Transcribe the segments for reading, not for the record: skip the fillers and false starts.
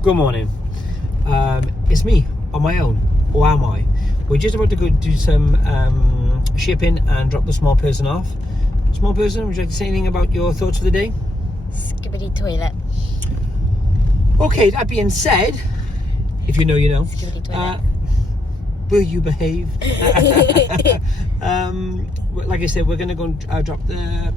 Good morning. It's me on my own, or am I? We're just about to go do some shipping and drop the small person off. Small person, would you like to say anything about your thoughts for the day? Skibbity toilet. Okay, that being said, if you know, you know. Skibbity toilet. Will you behave? Like I said, we're going to go and drop the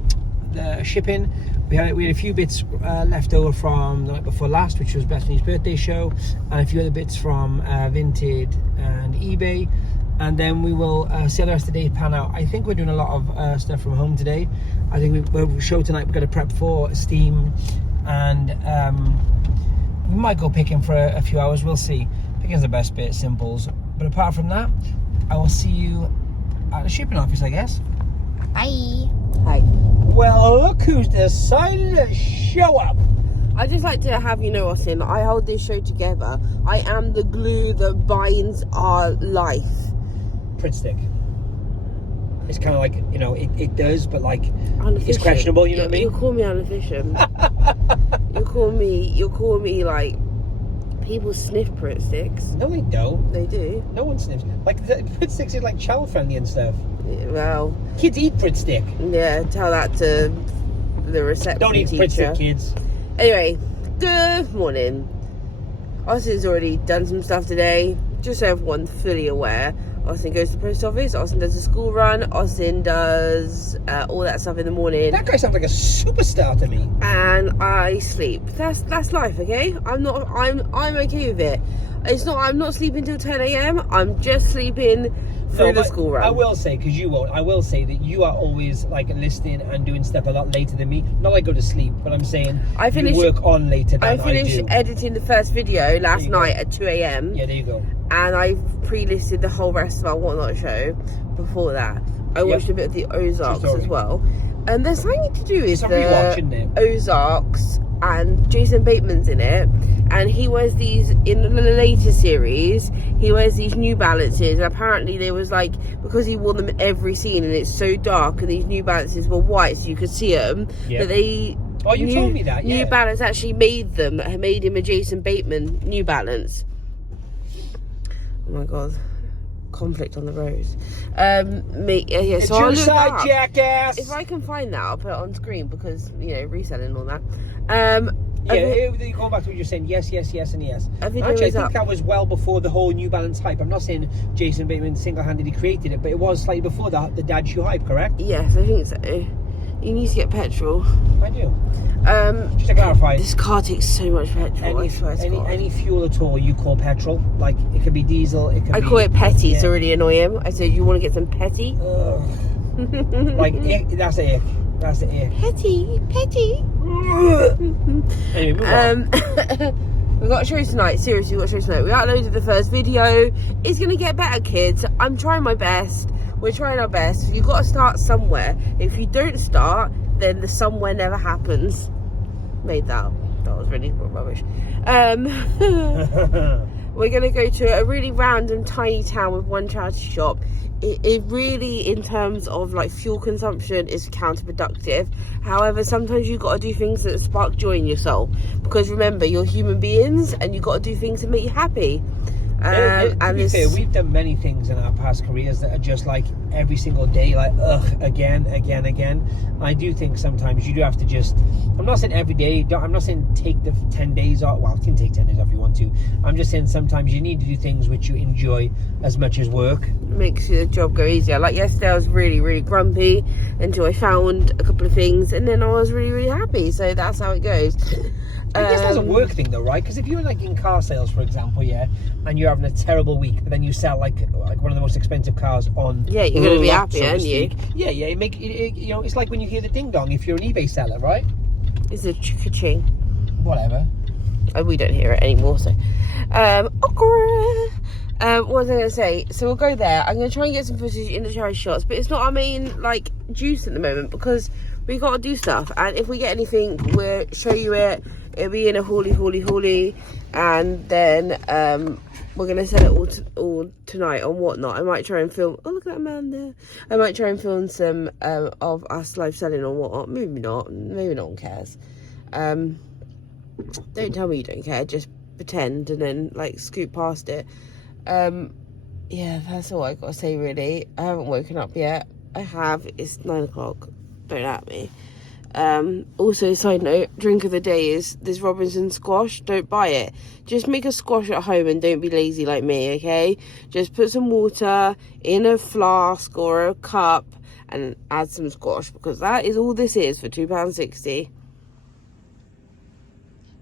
shipping. We had a few bits left over from the night before last, which was Bethany's birthday show, and a few other bits from Vinted and eBay. And then we will see how the rest of the day pan out. I think we're doing a lot of stuff from home today. I think we'll show tonight. We've got to prep for Steam, and we might go picking for a few hours. We'll see. Picking's the best bit, simples. But apart from that, I will see you at the shipping office, I guess. Bye. Hi. Well, look who's decided to show up. I just like to have you know, Austin, I hold this show together. I am the glue that binds our life. Print stick. It's kind of like, you know, it does, but like, Inefficient. it's questionable, you know what I mean? You call me inefficient. you call me like, people sniff print sticks. No, they don't. They do. No one sniffs. Like, the print sticks are like child friendly and stuff. Well, Kids eat print stick. yeah, tell that to the reception Don't eat teacher. print stick, kids. Anyway, good morning. Austin's already done some stuff today. Just so everyone's fully aware, Austin goes to the post office, Austin does a school run, Austin does all that stuff in the morning. That guy sounds like a superstar to me. And I sleep. That's life, okay? I'm okay with it. It's not. I'm not sleeping till 10 a.m. I'm just sleeping through the school run. I will say, because you won't, I will say that you are always like listening and doing stuff a lot later than me. Not like go to sleep, but I'm saying you work on later than I do. I finished editing the first video last night at 2 a.m. Yeah, there you go. And I pre-listed the whole rest of our Whatnot show before that. I watched a bit of the Ozarks as well. And there's something to do with the Ozarks, and Jason Bateman's in it. And he wears these, in the later series, he wears these New Balances. And apparently there was like, because he wore them in every scene and it's so dark, and these New Balances were white so you could see them. But they... Oh, you told me that, yeah. New Balance actually made him a Jason Bateman New Balance. Oh my god, conflict on the road. It's so your side, jackass. If I can find that, I'll put it on screen because, you know, reselling and all that. Going back to what you're saying, yes, and yes. Actually, I think that was well before the whole New Balance hype. I'm not saying Jason Bateman single-handedly created it, but it was slightly before that, the dad shoe hype, correct? Yes, I think so. You need to get petrol. I do. Just to clarify, this car takes so much petrol. I swear to God. Any fuel at all you call petrol, like it could be diesel, it could be... I call it petty to really annoy him. I said, you want to get some petty? Like, that's the ick. That's the ick. Petty. Anyway, move on. We've got a show tonight. Seriously, we've got a show tonight. We uploaded the first video. It's going to get better, kids. I'm trying my best. We're trying our best. You've got to start somewhere. If you don't start, then the somewhere never happens. Made that up. That was really rubbish. We're going to go to a really random tiny town with one charity shop. It really, in terms of like fuel consumption, is counterproductive. However, sometimes you've got to do things that spark joy in your soul. Because remember, you're human beings and you've got to do things that make you happy. To be fair, we've done many things in our past careers that are just like every single day, like again. I do think sometimes you do have to just, I'm not saying every day, I'm not saying take the 10 days off, well, you can take 10 days off if you want to. I'm just saying sometimes you need to do things which you enjoy as much as work. Makes the job go easier. Like yesterday I was really grumpy until I found a couple of things, and then I was really happy. So that's how it goes. I guess that's a work thing though, right? Because if you're like in car sales, for example, and you're having a terrible week, but then you sell like one of the most expensive cars on, you're going to be happy, aren't you? Yeah, you know, it's like when you hear the ding dong if you're an eBay seller, right? It's a ching. Whatever. We don't hear it anymore, so what was I going to say? So we'll go there. I'm going to try and get some footage in the charity shots, but it's not our main like juice at the moment because we got to do stuff, and if we get anything we'll show you it. It'll be in a haulie, and then we're gonna sell it all tonight on Whatnot. I might try and film. Oh, look at that man there! I might try and film some of us live selling on Whatnot. Maybe not. Maybe no one cares. Don't tell me you don't care. Just pretend and then like scoot past it. Yeah, that's all I got to say really. I haven't woken up yet. I have. It's 9 o'clock. Don't at me. Also, side note, drink of the day is this Robinson squash. Don't buy it. Just make a squash at home and don't be lazy like me, okay? Just put some water in a flask or a cup and add some squash, because that is all this is for £2.60.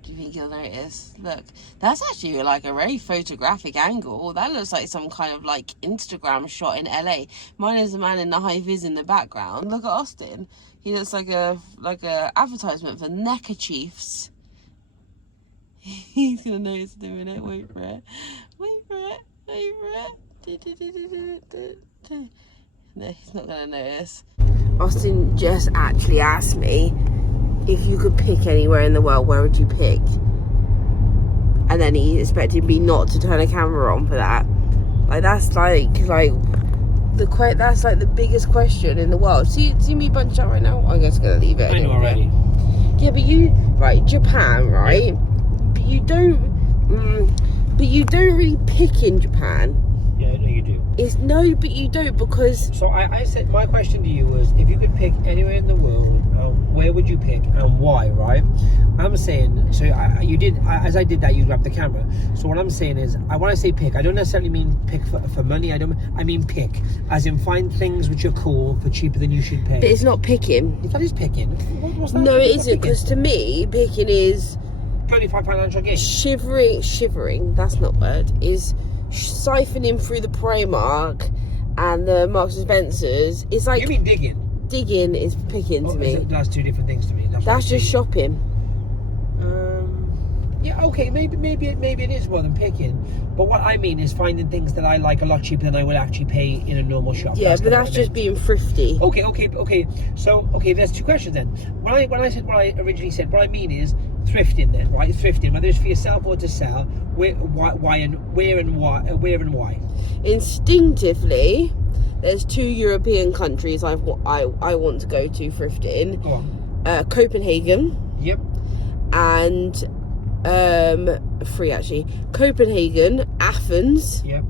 Do you think you'll notice? Look, that's actually like a very photographic angle. That looks like some kind of like Instagram shot in LA. Mine is the man in the high vis in the background. Look at Austin. He looks like a advertisement for neckerchiefs. He's gonna notice in a minute. Wait for it. Wait for it. Wait for it. No, he's not gonna notice. Austin just actually asked me if you could pick anywhere in the world, where would you pick? And then he expected me not to turn a camera on for that. Like that's like that's like the biggest question in the world. See me bunched up right now? I'm just gonna leave it. I know already. Yeah, but you Japan, right? But you don't really pick in Japan. Yeah, no, you do. But you don't, because. So I said my question to you was, if you could pick anywhere in the world, where would you pick and why? Right? I'm saying, so you did as I did that. You grabbed the camera. So what I'm saying is, when I say pick, I don't necessarily mean pick for money. I mean pick, as in find things which are cool for cheaper than you should pay. But it's not picking. That is picking. What's that? No, it isn't, because to me, picking is. 25 financial gain. Shivering. That's not word. Is siphoning through the Primark and the Marks and Spencers. It's like. You mean digging? Digging is picking to me. That's two different things to me. That's just shopping. Yeah, okay, maybe it is more than picking, but what I mean is finding things that I like a lot cheaper than I would actually pay in a normal shop. Yeah, but that's just being thrifty. Okay. So there's two questions then. When I said what I originally said, what I mean is thrifting then, right? Thrifting, whether it's for yourself or to sell, where and why. Instinctively, there's 2 European countries I want to go to thrifting. Go on. Copenhagen. Yep. And 3 actually. Copenhagen, Athens. Yep.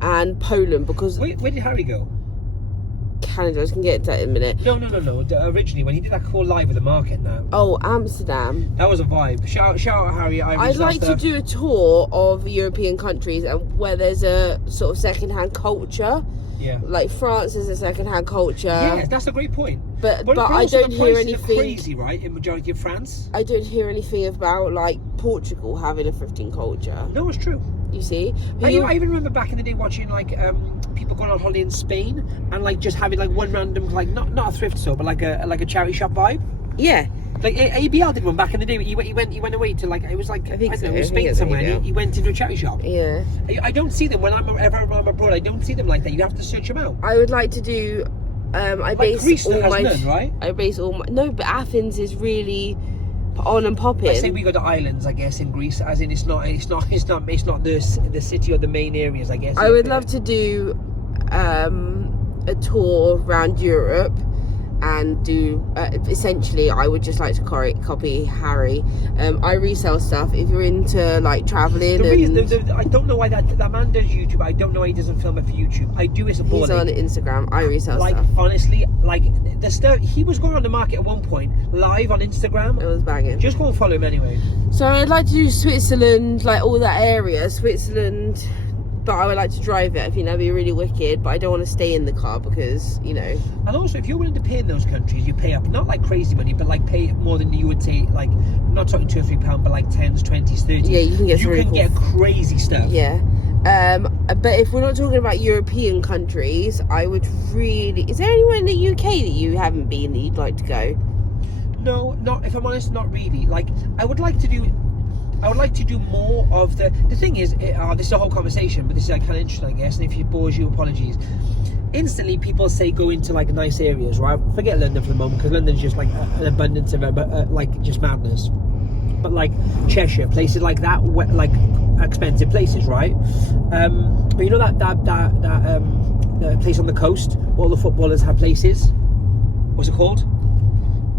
And Poland, because Where did Harry go? Canada. I can get to that in a minute. No. Originally, when he did that call live at the market now. Oh, Amsterdam. That was a vibe. Shout out Harry. I'd like to do a tour of European countries and where there's a sort of second-hand culture. Yeah. Like France is a second-hand culture. Yeah, that's a great point. But I don't hear anything. Crazy, right? In majority of France. I don't hear anything about like Portugal having a thrifting culture. No, it's true. You see, I even remember back in the day watching like people going on holiday in Spain and like just having like one random like not a thrift store but like a charity shop vibe. Yeah. Like ABL did one back in the day. He went away to like, it was like I don't know, Spain somewhere. And he went into a charity shop. Yeah. I don't see them whenever I'm abroad. I don't see them like that. You have to search them out. I would like to do. Greece has none, right? No, but Athens is really on and popping. I say we go to islands, I guess, in Greece. As in, it's not the city or the main areas, I guess. I would love to do a tour around Europe. And do essentially, I would just like to copy Harry. I resell stuff. If you're into like traveling, I don't know why that man does YouTube. I don't know why he doesn't film it for YouTube. I do it. He's on Instagram. I resell like, stuff. Honestly, like the stuff he was going on the market at one point live on Instagram. It was banging. Just go and follow him anyway. So I'd like to do Switzerland, like all that area, Switzerland. But I would like to drive it. I think that'd be really wicked. But I don't want to stay in the car because, you know. And also, if you're willing to pay in those countries, you pay up. Not like crazy money, but like pay more than you would say. Like, I'm not talking £2 or £3, but like 10s, 20s, 30s. Yeah, you can get. Get crazy stuff. Yeah. But if we're not talking about European countries, I would really. Is there anywhere in the UK that you haven't been that you'd like to go? No, not. If I'm honest, not really. Like, I would like to do more of the thing is, this is a whole conversation, but this is kind of interesting, I guess, and if it bores you, apologies. Instantly people say go into like nice areas, right? Forget London for the moment, because London's just like an abundance of like just madness. But like Cheshire, places like that, like expensive places, right? But you know that place on the coast where all the footballers have places? What's it called?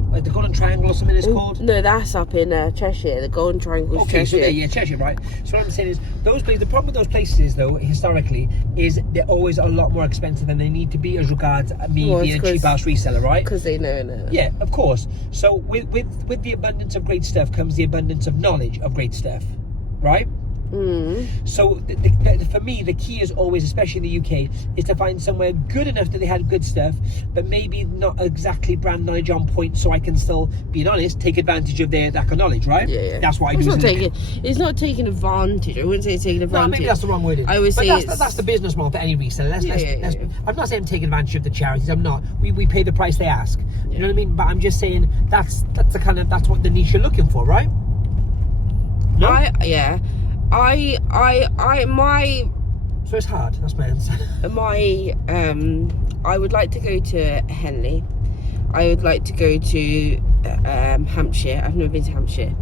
Like the Golden Triangle or something it's called. No, that's up in Cheshire. The Golden Triangle. Okay, Cheshire. so yeah, Cheshire, right? So what I'm saying is, those places. The problem with those places, though, historically, is they're always a lot more expensive than they need to be as regards me being a cheap ass reseller, right? Because they know it. Yeah, of course. So with the abundance of great stuff comes the abundance of knowledge of great stuff, right? So for me, the key is always, especially in the UK, is to find somewhere good enough that they had good stuff, but maybe not exactly brand knowledge on point, so I can still, being honest, take advantage of their lack of knowledge, right? Yeah. That's what I do. It's not taking advantage. I wouldn't say it's taking advantage. No, maybe that's the wrong word. I would say that's the business model for any reseller. I'm not saying taking advantage of the charities. I'm not. We pay the price they ask. You know what I mean? But I'm just saying that's what the niche you're looking for, right? No? So it's hard. That's my answer. I would like to go to Henley. I would like to go to Hampshire. I've never been to Hampshire.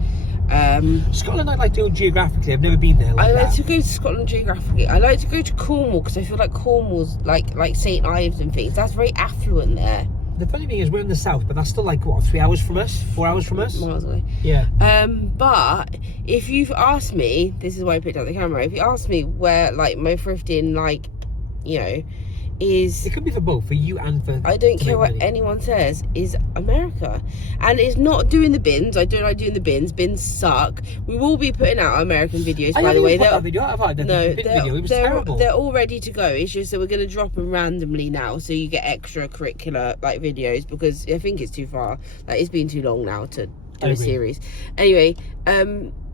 Scotland I'd like to go geographically. I've never been there. I like to go to Scotland geographically. I like to go to Cornwall because I feel like Cornwall's like St Ives and things. That's very affluent there. The funny thing is we're in the south, but that's still like what, 3 hours from us? 4 hours from us? Miles away. Yeah. But if you've asked me, this is why I picked up the camera. If you asked me where like my thrifting, like, you know, is, it could be for both, for you and for. I don't care what anyone says, is America. And it's not doing the bins. I don't like doing the bins. Bins suck. We will be putting out American videos, by the way. They're all ready to go. It's just that we're going to drop them randomly now, so you get extracurricular like videos, because I think it's too far. Like, it's been too long now to do a series. Anyway,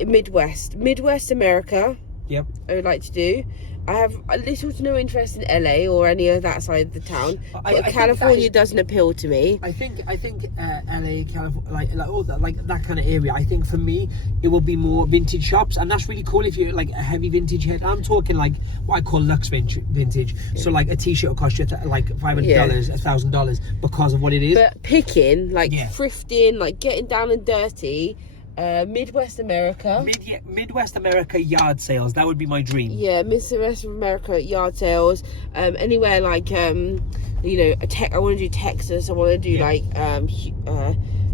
Midwest America. Yep. I would like to do. I have a little to no interest in LA or any of that side of the town. California doesn't appeal to me. I think LA, California, all that, like that kind of area. I think for me, it will be more vintage shops, and that's really cool if you're like a heavy vintage head. I'm talking like what I call luxe vintage. Yeah. So like a t-shirt will cost you like $500, $1,000 because of what it is. But picking, like thrifting, like getting down and dirty. Midwest America. Midwest America yard sales. That would be my dream. Yeah, Midwest America yard sales. Anywhere like you know, I want to do Texas. I want to do like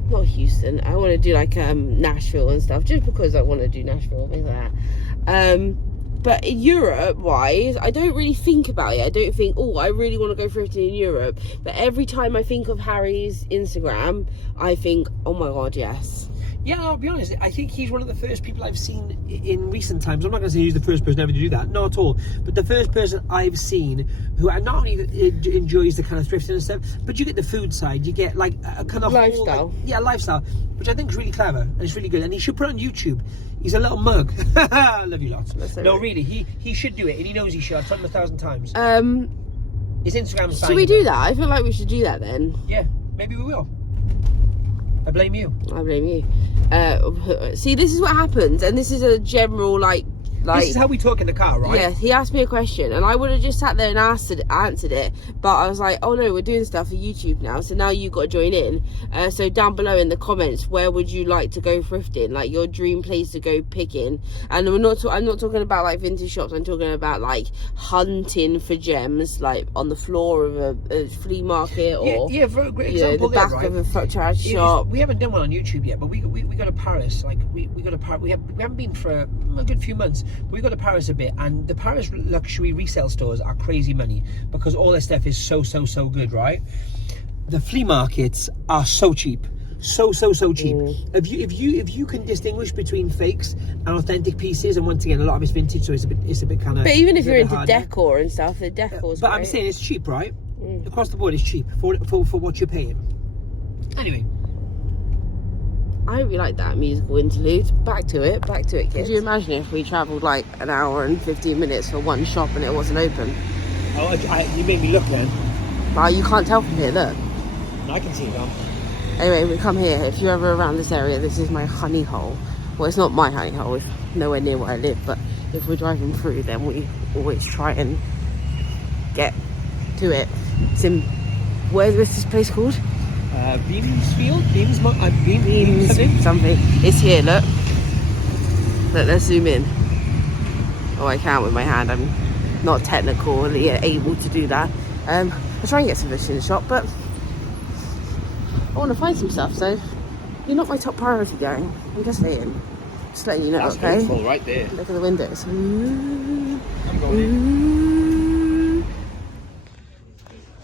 not Houston. I want to do like Nashville and stuff, just because I want to do Nashville, things like that. But Europe-wise, I don't really think about it. I don't think, oh, I really want to go thrifting in Europe. But every time I think of Harry's Instagram, I think, oh my God, yes. Yeah, I'll be honest, I think he's one of the first people I've seen in recent times. I'm not going to say he's the first person ever to do that, not at all. But the first person I've seen who not only enjoys the kind of thrifting and stuff, but you get the food side, you get like a kind of lifestyle. Lifestyle, which I think is really clever and it's really good. And he should put it on YouTube. He's a little mug. I love you lots. No, really, he should do it, and he knows he should. I've told him 1,000 times. His Instagram's fine. Should we do that? I feel like we should do that then. Yeah, maybe we will. I blame you. See, this is what happens, and this is a general like this is how we talk in the car, right? Yeah, he asked me a question and I would have just sat there and answered it, but I was like, oh no, we're doing stuff for YouTube now, so now you've got to join in. So down below in the comments, where would you like to go thrifting, like your dream place to go picking? And I'm not talking about like vintage shops. I'm talking about like hunting for gems, like on the floor of a flea market, or for a great example, the back of a charity shop. We haven't done one on YouTube yet, but we go to Paris. Like we go to Paris. We haven't been for a good few months. We go to Paris a bit, and the Paris luxury resale stores are crazy money because all their stuff is so good, right? The flea markets are so cheap, so cheap. If you can distinguish between fakes and authentic pieces, and once again, a lot of it's vintage, so it's a bit kind of. But even if you're into decor and stuff, the decor's. But I'm saying it's cheap, right? Across the board, it's cheap for what you're paying. Anyway. I really like that musical interlude. Back to it, kids. Could you imagine if we travelled like an hour and 15 minutes for one shop and it wasn't open? Oh, you made me look then. Well, you can't tell from here, look. I can see it now. Anyway, we come here. If you're ever around this area, this is my honey hole. Well, it's not my honey hole. It's nowhere near where I live, but if we're driving through, then we always try and get to it. It's in, where's this place called? Beams something. It's here, look, let's zoom in. Oh, I can't with my hand. I'm not technically able to do that. I'll try and get some fish in the shop, but want to find some stuff, so you're not my top priority, gang. I'm just saying. Just letting you know, That's okay? beautiful right there. Look at the windows. Ooh. I'm going in.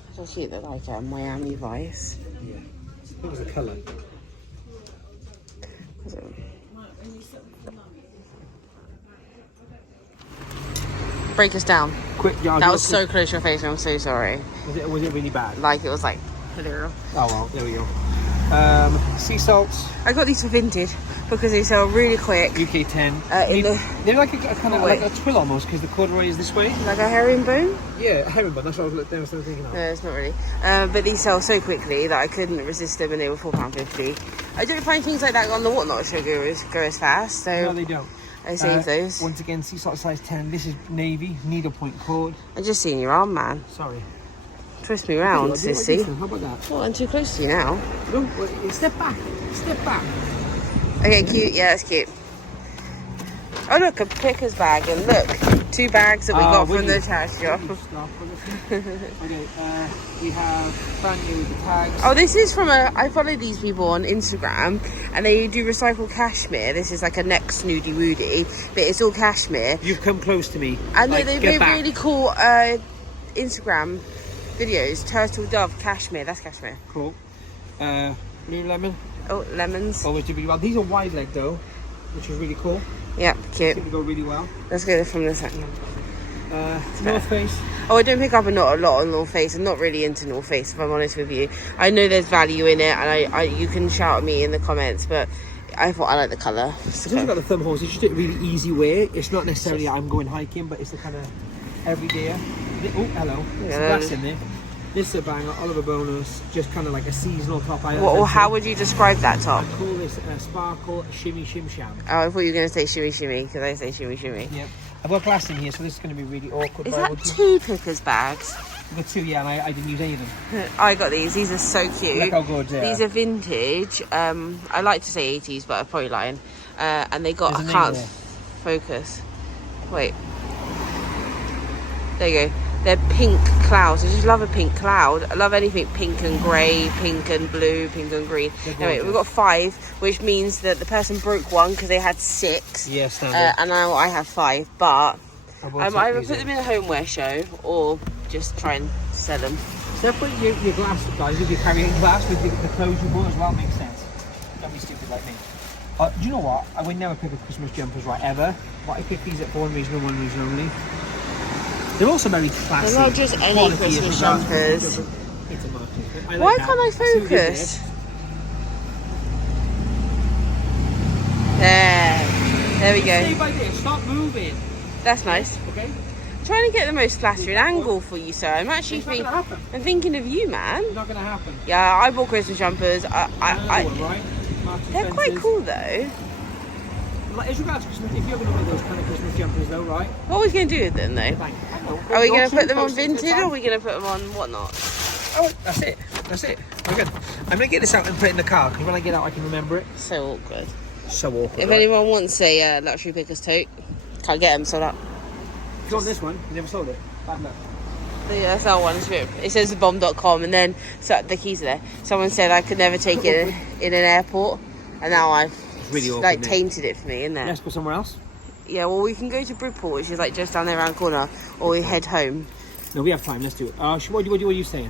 It's actually look like Miami Vice. Yeah. What was the colour? Break us down. Quick, yeah. That was so close to your face. I'm so sorry. Was it really bad? Like it was like. Oh well, there we go. Sea salts. I got these for vintage because they sell really quick. UK 10. They're like a kind of like a twill almost because the corduroy is this way. Like a herringbone? Yeah, a herringbone. That's what I was thinking of. No, it's not really. But these sell so quickly that I couldn't resist them, and they were £4.50. I don't find things like that on the Whatnot show go as fast. So no, they don't. I save those. Once again, sea salt size 10. This is navy, needlepoint cord. I just seen your arm, man. Sorry. Twist me round, sissy. How about that? Oh, I'm too close to you now. No, step back. Step back. Okay, cute. Yeah, that's cute. Oh, look, a picker's bag. And look, 2 bags that we got from the charity shop. Okay, we have brand new with the tags. Oh, this is from I follow these people on Instagram, and they do recycled cashmere. This is like a neck snooty woody, but it's all cashmere. You've come close to me. I know they've made really cool Instagram videos. Turtle dove cashmere. That's cashmere. Cool. Lululemon. Oh, lemons. Always do really well. These are wide leg though, which is really cool. Yeah, cute. Seem to go really well. Let's go from the second. North Face. Oh, I don't pick up a lot on North Face. I'm not really into North Face, if I'm honest with you. I know there's value in it, and you can shout at me in the comments, but I thought I like the colour. It's also got the thumb holes. It's just a really easy wear. It's not necessarily I'm going hiking, but it's the kind of everyday. Oh, hello. There's some glass in there. This is a banger, Oliver bonus, just kind of like a seasonal top. How would you describe that top? I call this a sparkle shimmy shim sham. Oh, I thought you were going to say shimmy shimmy, because I say shimmy shimmy. Yep. I've got glass in here, so this is going to be really awkward. Is that 2 pickers bags? I've got 2, yeah, and I didn't use any of them. I got these. These are so cute. Look how good they are. These are vintage. I like to say 80s, but I'm probably lying. And they got, I can't focus. Wait. There you go. They're pink clouds. I just love a pink cloud. I love anything pink and grey, pink and blue, pink and green. Anyway, we've got 5, which means that the person broke one because they had 6. Yeah, standard. And now I have 5, but I either put them in a homeware show or just try and sell them. Separate your glass, guys, if you're carrying glass with the clothes you bought as well, makes sense. Don't be stupid like me. Do you know what? I would never pick up Christmas jumpers, right, ever. But I pick these up for one reason and one reason only. They're also very classy. They're not just any Christmas jumpers. Why can't I focus? There we go. Stay by this. Stop moving. That's nice. Okay. I'm trying to get the most flattering angle for you, sir. I'm actually thinking of you, man. It's not going to happen. Yeah, I bought Christmas jumpers. Right? They're quite cool though. Like, as regards Christmas, if you're going to wear those kind of Christmas jumpers though, right? What are we going to do with them though? Are we going to put them on vintage or are we going to put them on Whatnot? Oh, that's it. That's it. We're good. I'm going to get this out and put it in the car because when I get out I can remember it. So awkward. So awkward. If anyone wants a luxury pickers tote, can't get them sold out. If you want this one, you never sold it. Bad luck. The SL one, it says thebomb.com and then the keys are there. Someone said I could never take it in an airport and now I've really awkward, like tainted it for me, isn't it? Let's go somewhere else. Yeah, well we can go to Bridport, which is like just down there around the corner, or we head home. No, we have time. Let's do it. What are you saying?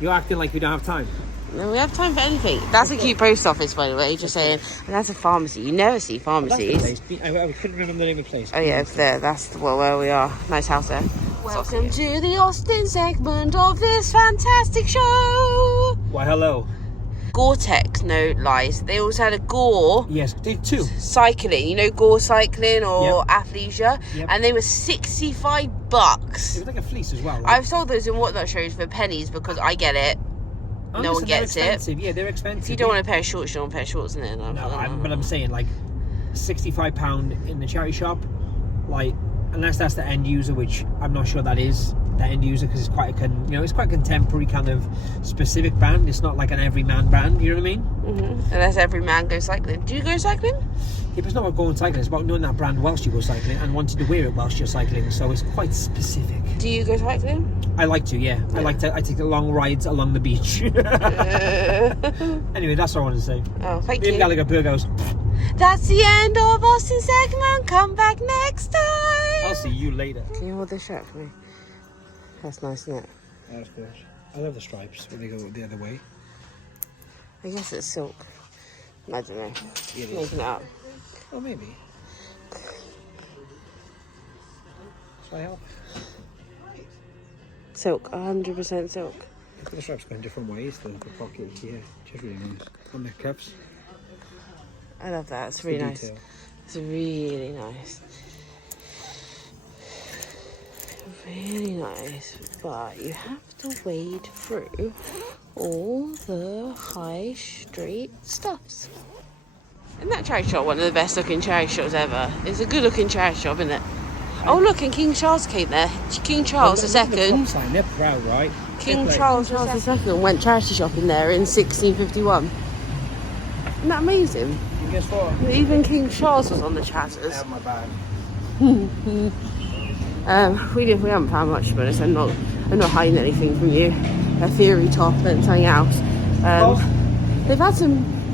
You're acting like we don't have time. No, we have time for anything. That's a cute post office, by the way. Just saying. And that's a pharmacy. You never see pharmacies. That's the place. I couldn't remember the name of the place. Oh yeah, it's there. That's where we are. Nice house there. Welcome to the Austin segment of this fantastic show. Why, hello. Gore-Tex, no lies. They also had a Gore. Yes, they too. Cycling, you know, Gore cycling or Yep. athleisure, Yep. and they were $65. It was like a fleece as well. Right? I've sold those in Whatnot shows for pennies because I get it. No one gets it. Yeah, they're expensive. If you don't want a pair of shorts, you don't want a pair of shorts in there. But I'm saying like £65 in the charity shop, like unless that's the end user, which I'm not sure that is the end user because it's quite it's quite contemporary kind of specific brand. It's not like an everyman brand. You know what I mean? Mm-hmm. Unless every man goes cycling. Do you go cycling? Yeah, but it's not about going cycling. It's about knowing that brand whilst you go cycling and wanting to wear it whilst you're cycling. So it's quite specific. Do you go cycling? I like to, yeah. I take the long rides along the beach. Anyway, that's what I wanted to say. Oh, thank Liam you. Gallagher goes. That's the end of Austin segment. Come back next time. I'll see you later. Can you hold this shirt for me? That's nice, isn't it? That's good. I love the stripes when they go the other way. I guess it's silk. I don't know. It is. Making it up. Oh, maybe. Shall I help? Silk, 100% silk. Look at the stripes going different ways. The pocket here, just really nice. On the cuffs. I love that. It's really nice. Detail. It's really nice. Really nice. But you have to wade through all the high street stuffs. Isn't that charity shop one of the best looking charity shops ever? It's a good looking charity shop, isn't it? Oh look, and King Charles came there. King Charles II. They're proud, right? King Charles II went charity shopping there in 1651. Isn't that amazing? And guess what? Even King Charles was on the chatters. I have my bag. We haven't found much, to be honest. I'm not hiding anything from you. A theory top and something else. They've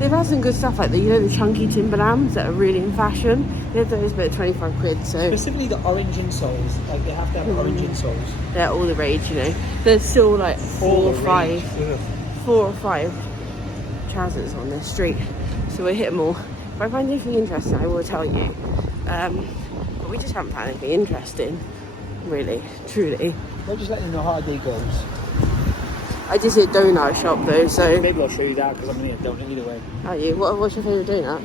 had some good stuff like the chunky Timberlands that are really in fashion. They have those about 25 quid. So Specifically the orange insoles, like they have to have orange insoles. they're all the rage, There's still like four or five trousers on this street. So we'll hit them all. If I find anything interesting, I will tell you. But we just haven't found anything interesting, really, truly. We're just letting you know how our day goes. I just hit donut shop though, so. Maybe I'll show you that because I'm going to get donut either way. Are you? What's your favourite donut?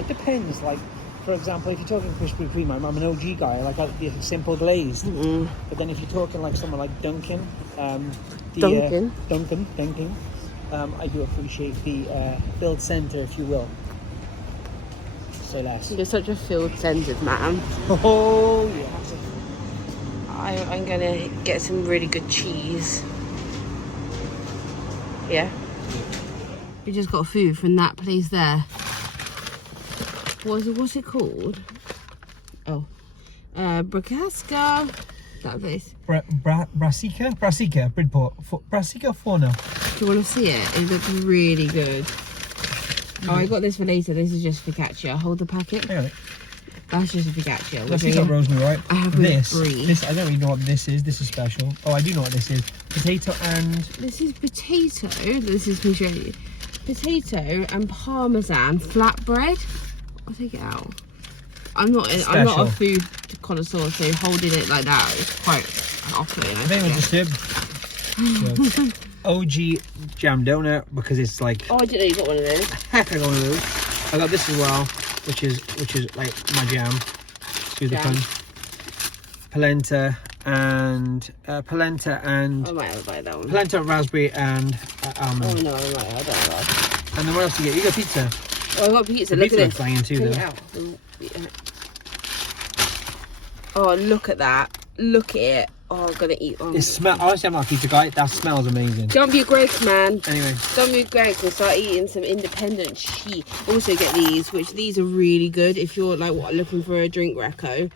It depends. Like, for example, if you're talking Krispy Kreme, I'm an OG guy. I like the simple glazed. Mm-mm. But then if you're talking like someone like Dunkin', Dunkin'? Dunkin', I do appreciate the filled centre, if you will. Say less. You're such a filled-centred man. Oh yeah. I'm gonna get some really good cheese. Yeah. We just got food from that place there. What's it called? Oh, Bracaska. That place. Brassica, Bridport. Brassica Fauna. Do you want to see it? It looks really good. Oh, I got this for later. This is just focaccia. Hold the packet. Hang on. That's just a focaccia. That's got rosemary, right? I have this. brie. This I don't really know what this is. This is special. Oh, I do know what this is. Potato and. This is potato. This is me showing you. Potato and parmesan flatbread. I'll take it out. I'm not a food connoisseur, so holding it like that is quite off-putting. I think I'll just do OG jam donut because it's like. Oh, I didn't know you got one of those. Heck, I got one of those. I got this as well, which is like my jam. Excuse the pun. Polenta and I might have to buy that one. polenta, raspberry and almond. Oh no, I might. I don't know. And then what else do you get? You got pizza. Oh, I got pizza. The Look pizza at looks this. banging too, Take though. it out. Oh, look at that. Look at it. Oh, I'm gonna eat one. It smells. Honestly, I'm not a pizza guy. That smells amazing. Don't be a Greg, man. Anyway, Don't be Greg and start eating some independent cheese. Also get these, which these are really good if you're like looking for a drink reco.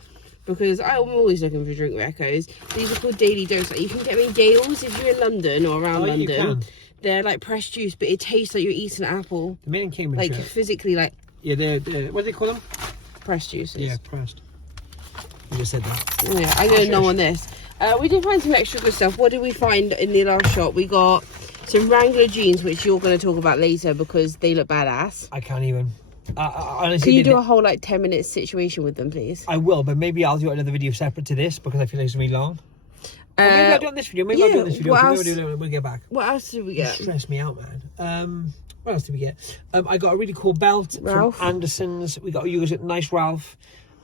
Because I'm always looking for drink recos. These are called Daily Dose. Like, you can get them in Gales if you're in London or around London. You can. They're like pressed juice, but it tastes like you're eating an apple. the main in Cambridge. Like physically, like Yeah, they're what do they call them? pressed juices. Yeah, pressed. You just said that. Yeah, I'm gonna know on this. We did find some extra good stuff. What did we find in the last shop? We got some Wrangler jeans, which you're going to talk about later because they look badass. I can't even. Honestly, Can you do a whole like 10-minute situation with them, please? I will, but maybe I'll do another video separate to this because I feel like it's really long. Or maybe I'll do it on this video. Maybe I'll do it on this video. what Maybe else? we'll get back. What else did we You get? stress me out, man. What else did we get? I got a really cool belt Ralph. from Anderson's. We got a nice Ralph.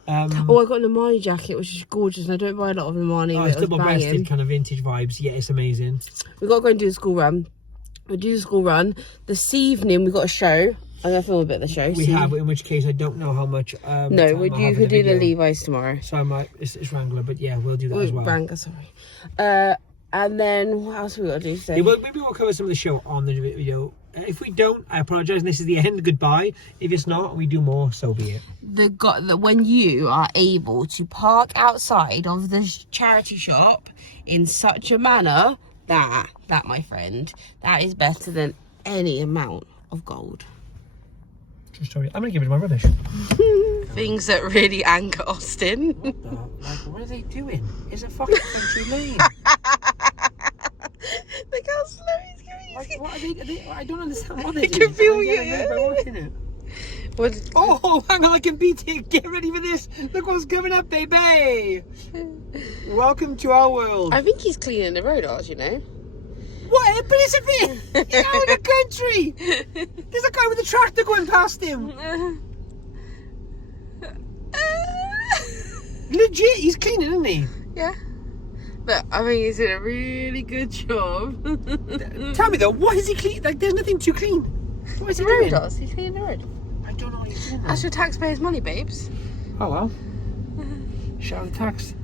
Oh, I got an Armani jacket, which is gorgeous, and I don't buy a lot of Armani. Oh, But it's it was double-breasted, banging. kind of vintage vibes. Yeah, it's amazing. We got to go and do the school run. We'll do the school run. This evening, we got a show. I'm going to film a bit of the show. We have, in which case I don't know how much. No, time we I'll have could in do the video. Levi's tomorrow. So I might. It's Wrangler, but yeah, we'll do that as well. Wrangler, sorry. And then what else we got to do today? Yeah, well, maybe we'll cover some of the show on the video If we don't, I apologise. This is the end. Goodbye. If it's not, we do more. So be it. When you are able to park outside of the charity shop in such a manner that my friend, that is better than any amount of gold. True story. I'm gonna give it my rubbish. Things that really anger Austin. What are they doing? It's a fucking country lane. Look how slow he's going. What are they? I don't understand what they're I doing. can feel I you. get by watching it. What? Oh, hang on, I can beat it. Get ready for this. Look what's coming up, baby. Welcome to our world. I think he's cleaning the road arch, you know. What? But it's a bit. You're out in the country. There's a guy with a tractor going past him. Legit, he's cleaning, isn't he? Yeah. But I mean, he's doing a really good job. Tell me though, what is he clean? Like, there's nothing to clean. What is he doing? He's cleaning the road. I don't know what he's doing. That's your taxpayers' money, babes. Oh well. Shout out the tax.